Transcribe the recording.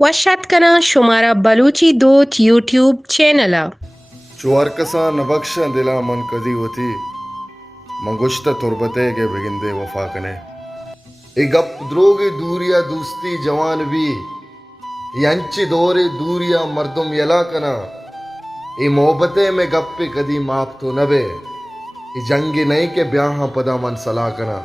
वशात कना शुमारा बलूची दोत यूट्यूब चैनल चुवार कसा नबक्श दिला मन कदी होती मंगुश्त तुरबते के बिगिंदे वफा कने ए गप द्रोगे दूरिया दूस्ती जवान भी यंची दौरे दूरिया मर्दुम यला कना ए मोहब्बते में गप्पे कदी माफ तो नबे ए जंगी नहीं के ब्याह पदा मन सला कना